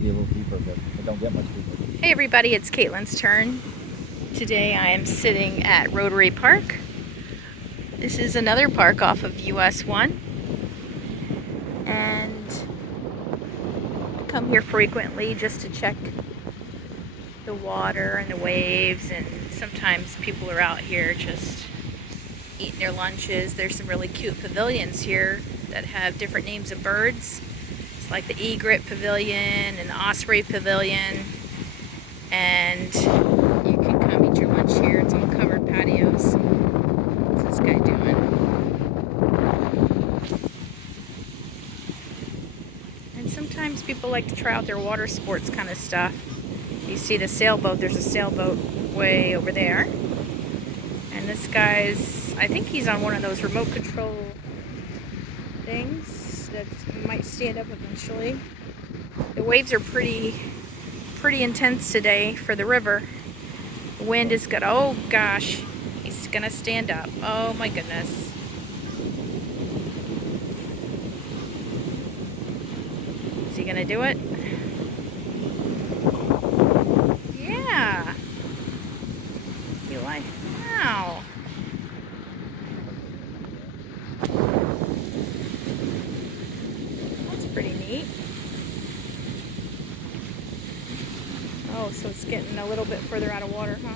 Be a little deeper, but it don't get much deeper. Hey everybody, it's Caitlin's turn. Today I am sitting at Rotary Park. This is another park off of US 1. And I come here frequently just to check the water and the waves, and sometimes people are out here just eating their lunches. There's some really cute pavilions here that have different names of birds. It's like the egret pavilion and the osprey pavilion. And you can come eat your lunch here. It's all covered patios. What's this guy doing? And sometimes people like to try out their water sports kind of stuff. You see the sailboat. There's a sailboat way over there. And this guy's, I think he's on one of those remote control things that might stand up eventually. The waves are pretty intense today for the river. The wind is good. Oh gosh, he's gonna stand up. Oh my goodness. Is he gonna do it? Yeah. You like? Wow. That's pretty neat. Oh, so it's getting a little bit further out of water, huh?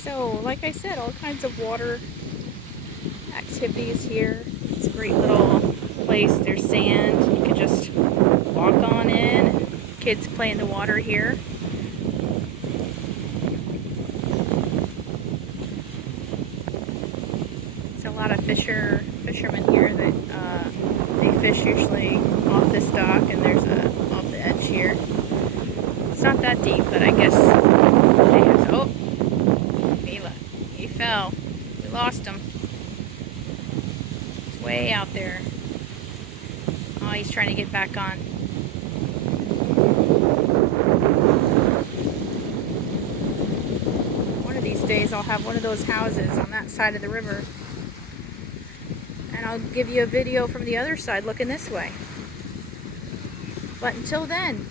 So, like I said, all kinds of water activities here. It's a great little place. There's sand. You can just walk on in. Kids play in the water here. There's a lot of fishermen here that they fish usually off this dock, and there's off the edge here. It's not that deep, but I guess they have. Oh, he fell. We lost him. He's way out there. Oh, he's trying to get back on. One of these days I'll have one of those houses on that side of the river. And I'll give you a video from the other side looking this way. But until then,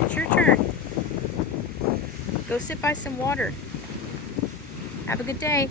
it's your turn. Go sit by some water. Have a good day.